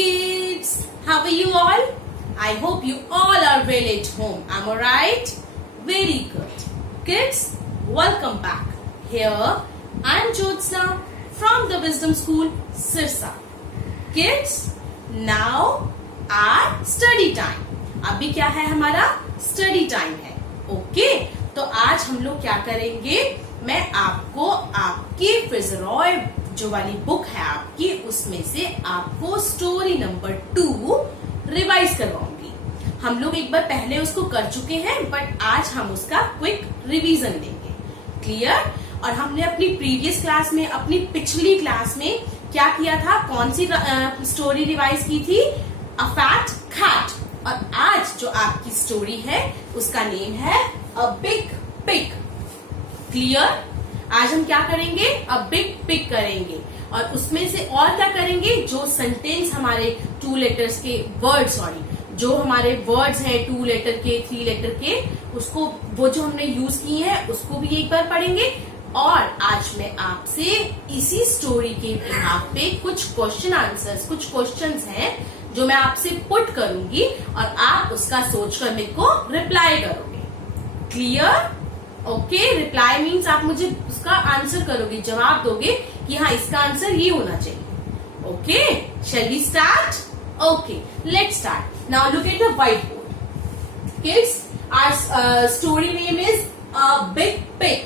kids, how are you all? I hope you all are well at home. Am I right? Very good. Kids, welcome back. Here I am Jyotsna from the Wisdom School, Sirsa. Kids, now our study time. अभी क्या है हमारा study time है. Okay तो आज हम लोग क्या करेंगे, मैं आपको आपकी फिजरॉय जो वाली बुक है आपकी, उसमें से आपको स्टोरी नंबर 2 रिवाइज करवाऊंगी. हम लोग एक बार पहले उसको कर चुके हैं, बट आज हम उसका क्विक रिवीजन देंगे. क्लियर? और हमने अपनी प्रीवियस क्लास में, अपनी पिछली क्लास में क्या किया था, कौन सी स्टोरी रिवाइज की थी? A fat cat. और आज जो आपकी स्टोरी है उसका नेम है अ बिग पिग. क्लियर? आज हम क्या करेंगे, अ बिग पिग करेंगे. और उसमें से और क्या करेंगे, जो सेंटेंस हमारे 2 लेटर्स के जो हमारे वर्ड्स हैं 2 लेटर के 3 लेटर के, उसको वो जो हमने यूज किए हैं उसको भी एक बार पढ़ेंगे. और आज मैं आपसे इसी स्टोरी के बिहाफ पे कुछ क्वेश्चन आंसर्स, कुछ क्वेश्चंस हैं जो मैं आपसे पुट करूंगी और आप उसका सोचकर मेरे को रिप्लाई करोगे. क्लियर? ओके, रिप्लाई मीन्स आप मुझे उसका आंसर करोगे, जवाब दोगे कि हाँ इसका आंसर ये होना चाहिए. Okay, shall we start? Okay, let's start. Now look at the white board. Kids, our story name is a big pig.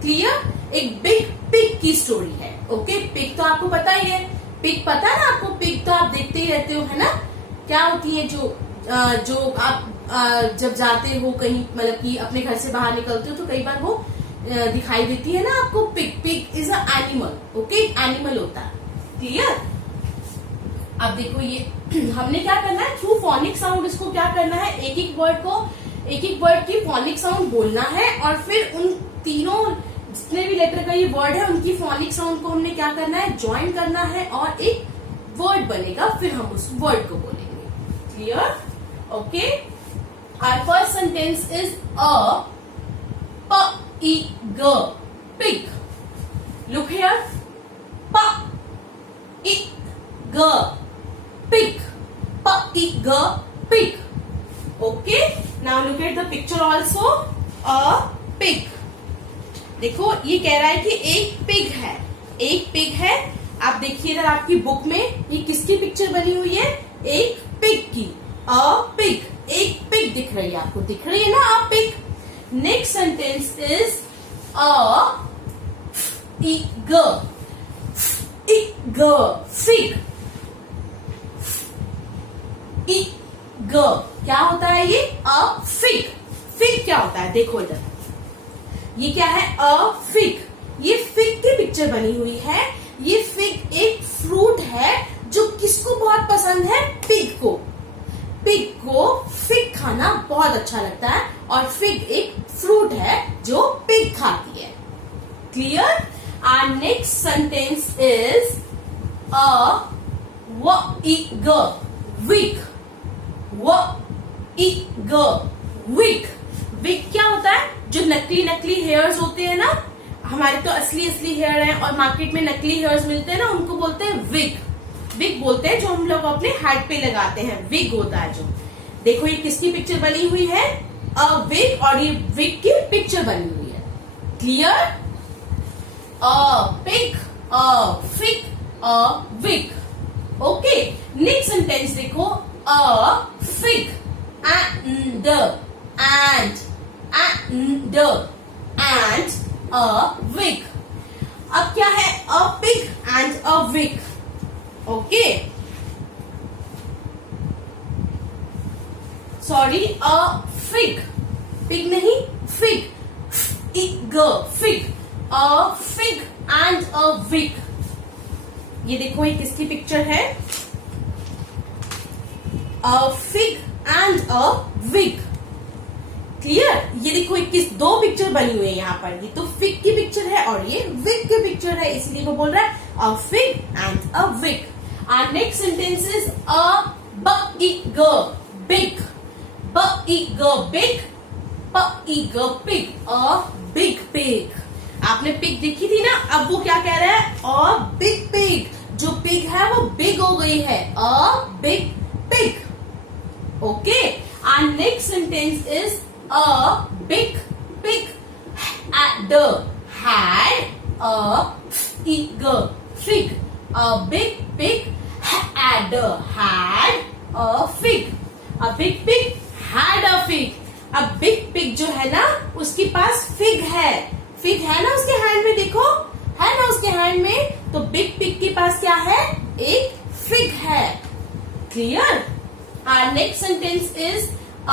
Clear? एक बिग पिग की स्टोरी है. ओके, पिग तो आपको पता ही है. पिग पता है ना आपको? पिग तो आप देखते ही रहते हो, है ना? क्या होती है जो आप जब जाते हो कहीं, मतलब कि अपने घर से बाहर निकलते हो तो कई बार वो दिखाई देती है ना आपको. Pig is a animal. Okay, animal होता है. क्लियर? अब देखो ये हमने क्या करना है, थ्रू फोनिक साउंड इसको क्या करना है, एक एक वर्ड की फोनिक साउंड बोलना है. और फिर उन तीनों जितने भी लेटर का ये वर्ड है उनकी फोनिक साउंड को हमने क्या करना है, ज्वाइन करना है और एक वर्ड बनेगा, फिर हम उस वर्ड को बोलेंगे. Clear? Okay, our first sentence is a pig. Pig. Look here. Pig. Pig. Pig. Okay. Now look at the picture also. A pig. देखो ये कह रहा है कि एक पिग है. एक पिग है. आप देखिए इधर आपकी बुक में ये किसकी पिक्चर बनी हुई है, एक पिग की. अ पिग, एक पिग दिख रही है आपको, दिख रही है ना a pig. Next sentence is a fig. Fig. क्या होता है ये? अ फिग. फिग क्या होता है, देखो इधर ये क्या है, अ फिग. ये फिग की पिक्चर बनी हुई है. ये फिग एक फ्रूट है जो किसको बहुत पसंद है, पिग को. पिग को फिग खाना बहुत अच्छा लगता है और फिग एक फ्रूट है जो पिग खाती है. Clear? Our next sentence is a wig. Wig. Wig. Wig क्या होता है, जो नकली हेयर्स होते हैं ना, हमारे तो असली हेयर है और मार्केट में नकली हेयर्स मिलते हैं ना, उनको बोलते हैं विग. विग बोलते हैं जो हम लोग अपने हेड पे लगाते हैं, विग होता है जो. देखो ये किसकी पिक्चर बनी हुई है, अ विग, और ये विग की पिक्चर बनी हुई है. Clear? A pig, a fig, a wig. Okay, next sentence देखो, a fig and a wig. अब क्या है, a pig and a wig. Okay, sorry, a fig. Pig नहीं, fig. Fig. A fig and a wig. ये देखो ये किसकी picture है, a fig and a wig. Clear? ये देखो दो पिक्चर बनी हुई है यहाँ पर. ये तो फिग की पिक्चर है और ये विग की पिक्चर है, इसलिए वो बोल रहा है a fig and a wig. Our next sentence is a big. Big. Pig. A big pig. आपने पिग देखी थी ना, अब वो क्या कह रहा है, अ बिग पिग. जो पिग है वो बिग हो गई है, a a big pig. Okay. Our next sentence is a big pig had a fig. A big pig had a fig. A big pig had a fig. अब big pig जो है ना उसके पास फिग है ना उसके हैंड में, देखो है ना उसके हैंड में, तो बिग पिग के पास क्या है, एक फिग है. Clear. Our next sentence is a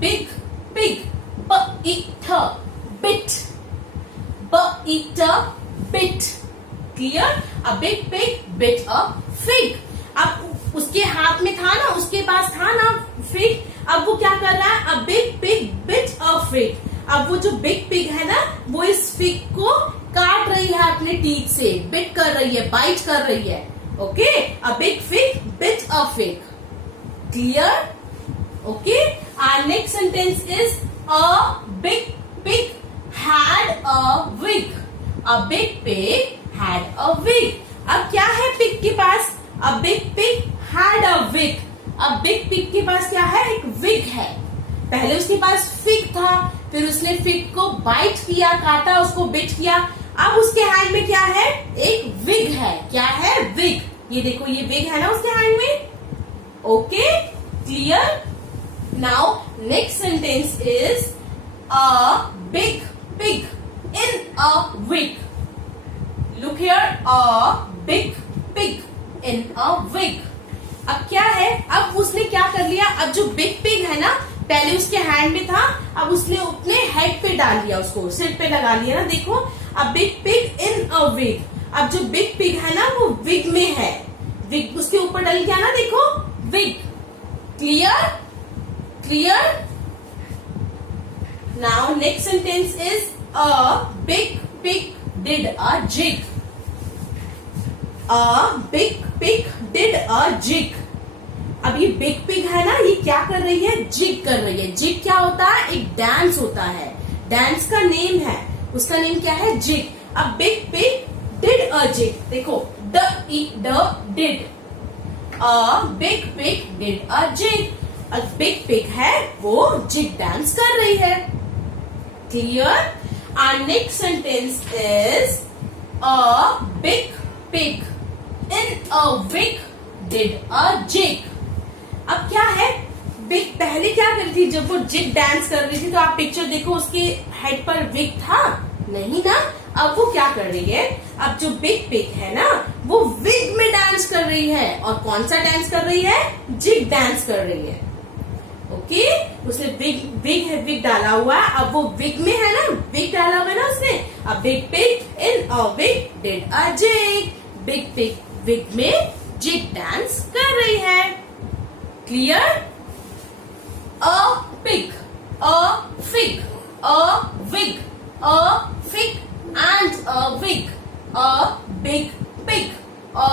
big pig bit bit. Clear. A big pig bit a fig. अब उसके हाथ में था ना, उसके पास था ना फिग, अब वो क्या कर रहा है, a big pig bit a fig. अब वो जो बिग पिग है ना वो इस फिग को काट रही है अपने टीथ से, बिट कर रही है, बाइट कर रही है. Okay. A big fig bit a fig. Clear. Okay. Our next sentence is a big pig had a wig. A big pig had a wig. अब क्या है पिग के पास, a big pig had a wig. अब big pig के पास क्या है, एक विग है. पहले उसके पास फिग था, फिर उसने फिग को बाइट किया, काटा, उसको बिट किया. अब उसके हैंड में क्या है, एक विग है. क्या है, विग. ये देखो ये विग है ना उसके हैंड में. Okay. Clear. Now next sentence is a big pig in a wig. Look here, a big pig in a wig. अब क्या है, अब उसने क्या कर लिया, अब जो बिग पिग है ना पहले उसके हैंड में था, अब उसने अपने हेड पे डाल लिया, उसको सिर पे लगा लिया ना. देखो, अब big pig in a wig. अब जो बिग पिग है ना वो विग में है, विग उसके ऊपर डल गया ना, देखो wig. Clear. Clear. Now next sentence is a big pig did a jig. A big pig did a jig. अब ये बिग पिग है ना, ये क्या कर रही है, जिग कर रही है. जिग क्या होता है, एक डांस होता है. डांस का नेम है, उसका नेम क्या है, जिग. अब big pig did a jig. देखो ड did. A big pig did a jig. अब बिग पिग है वो जिग डांस कर रही है. Clear. Our next sentence is a big pig in a wig did a jig. अब क्या है, बिग पहले क्या कर रही थी, जब वो जिग डांस कर रही थी तो आप पिक्चर देखो, उसके हेड पर विग था नहीं ना. अब वो क्या कर रही है, अब जो बिग पिग है ना वो विग में डांस कर रही है. और कौन सा डांस कर रही है, जिग डांस कर रही है. ओके. उसने विग डाला हुआ है, अब वो विग में है ना, विग डाला हुआ है ना उसने. अब big pig in a wig did a jig. Big pig wig में जिग डांस कर रही है. Clear. A pig, a fig, a wig, a fig and a wig. A big pig, a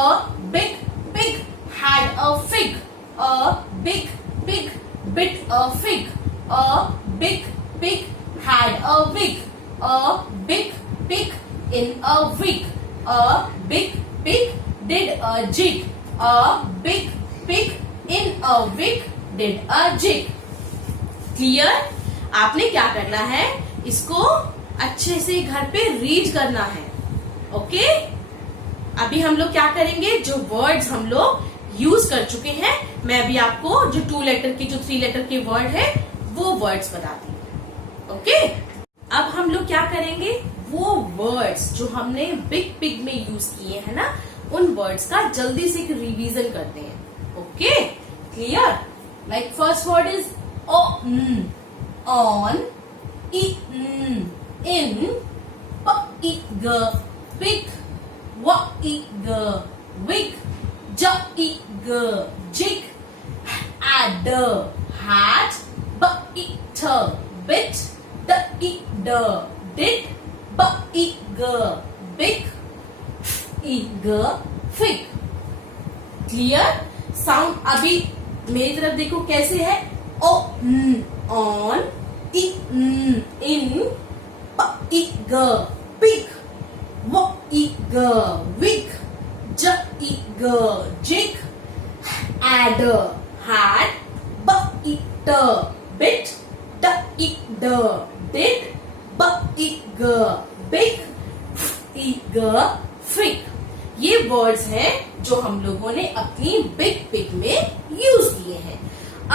big pig had a fig. A big pig bit a fig. A big pig had a wig. A big pig in a wig. A big pig did a jig. A big pig in a wig did a jig. Clear? आपने क्या करना है, इसको अच्छे से घर पे read करना है. ओके. अभी हम लोग क्या करेंगे, जो वर्ड्स हम लोग यूज कर चुके हैं, मैं अभी आपको जो 2 लेटर के, जो 3 लेटर के वर्ड है वो वर्ड्स बताती हूँ. ओके. अब हम लोग क्या करेंगे, वो वर्ड्स जो हमने बिग पिग में यूज किए हैं ना, उन वर्ड्स का जल्दी से एक रिवीजन करते हैं. Okay. Clear. Like first word is on, in, pig, wig, jig, jig, adder, hat, bit, did, big, fig. Clear. Sound अभी मेरी तरफ देखो कैसे है, on, in, pig, wig, jig, adder, had, b-e-d, bit, d-e-d, did, b-e-g, big, f-e-g, fig. ये words हैं जो हम लोगों ने अपनी बिग पिग में यूज किए हैं.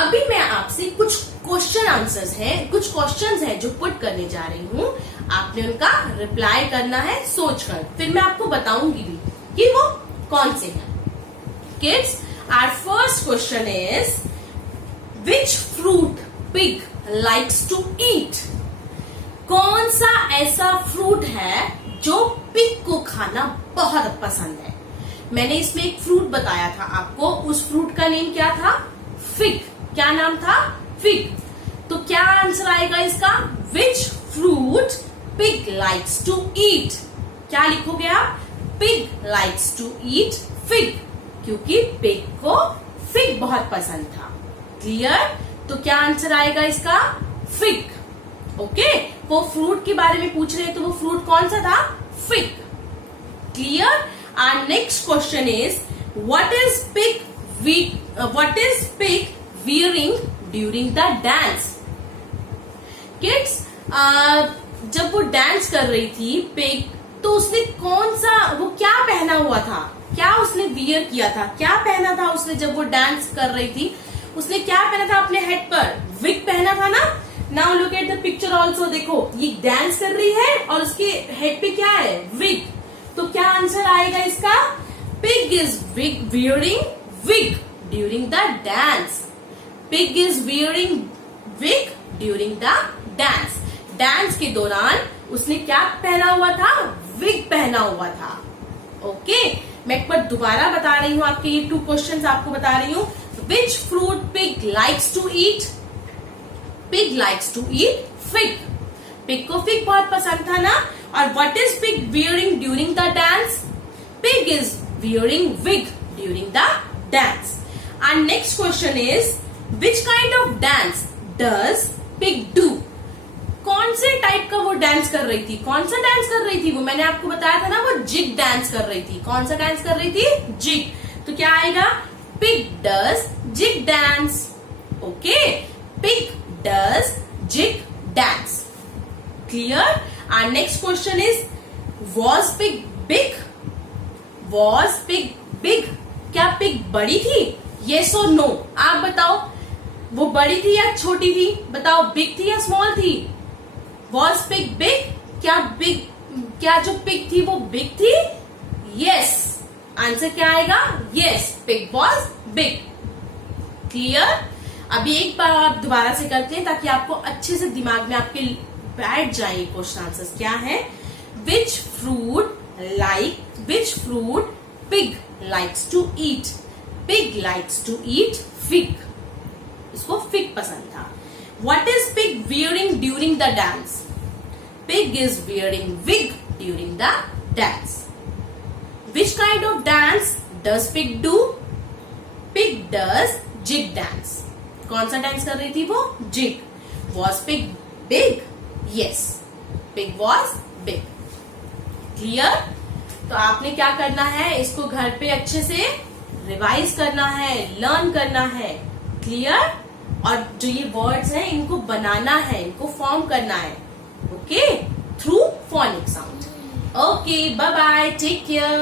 अभी मैं आपसे कुछ क्वेश्चन आंसर्स हैं, कुछ क्वेश्चंस हैं जो पुट करने जा रही हूँ. आपने उनका रिप्लाई करना है सोचकर, फिर मैं आपको बताऊंगी भी कि वो कौन से हैं. Kids, our first question is which fruit pig likes to eat. कौन सा ऐसा फ्रूट है जो पिग को खाना बहुत पसंद है. मैंने इसमें एक फ्रूट बताया था आपको, उस फ्रूट का नेम क्या था? फिग. क्या नाम था? फिग. तो क्या आंसर आएगा इसका? Which fruit pig likes to eat. क्या लिखोगे आप? Pig likes to eat fig, क्योंकि पिग को फिग बहुत पसंद था. क्लियर? तो क्या आंसर आएगा इसका? फिग. ओके, वो फ्रूट के बारे में पूछ रहे हैं तो वो फ्रूट कौन सा था? Fig. Clear? Our next question is what is pig wearing during the dance? Kids, जब वो डांस कर रही थी पिग, तो उसने कौन सा, वो क्या पहना हुआ था? क्या उसने वियर किया था? क्या पहना था उसने जब वो डांस कर रही थी? उसने क्या पहना था अपने हेड पर? विग पहना था ना. Now look at the picture also. देखो, ये डांस कर रही है और उसके हेड पे क्या है? विग. तो क्या आंसर आएगा इसका? Pig is wearing wig during the dance. Pig is wearing wig during the dance. Dance के दौरान उसने क्या पहना हुआ था? विग पहना हुआ था. ओके, मैं एक बार दोबारा बता रही हूँ, आपके ये 2 क्वेश्चंस आपको बता रही हूँ. Which fruit pig likes to eat? Pig likes to eat fig. Pig को फिग बहुत पसंद था ना. और what is pig wearing during the dance? Pig is wearing wig during the dance. Our next question is which kind of dance does pig do? कौन से type का वो डांस कर रही थी? कौन सा डांस कर रही थी वो? मैंने आपको बताया था ना, वो जिग डांस कर रही थी. कौन सा डांस कर रही थी? जिग. तो क्या आएगा? Pig does jig dance. Okay, pig does jig dance. Clear? Our next question is was pig big? Was pig big? क्या पिग बड़ी थी? Yes or no? आप बताओ, वो बड़ी थी या छोटी थी? बताओ, बिग थी या स्मॉल थी? Was pig big? क्या जो पिग थी वो बिग थी? Yes. आंसर क्या आएगा? Yes, pig was big. Clear? अभी एक बार आप दोबारा से करते हैं ताकि आपको अच्छे से दिमाग में आपके बैठ जाए क्वेश्चन आंसर्स. क्या है? Which fruit pig likes to eat. Pig likes to eat fig. इसको फिग पसंद था. What is pig wearing during the dance? Pig is wearing wig during the dance. Which kind of dance does pig do? Pig does jig dance. कौन सा dance कर रही थी वो? Jig. Was pig big? Yes, pig was big. Clear? तो आपने क्या करना है? इसको घर पे अच्छे से रिवाइज करना है, लर्न करना है. क्लियर? और जो ये वर्ड्स हैं इनको बनाना है, इनको फॉर्म करना है. Okay, through phonic sound. Okay, bye bye, take care.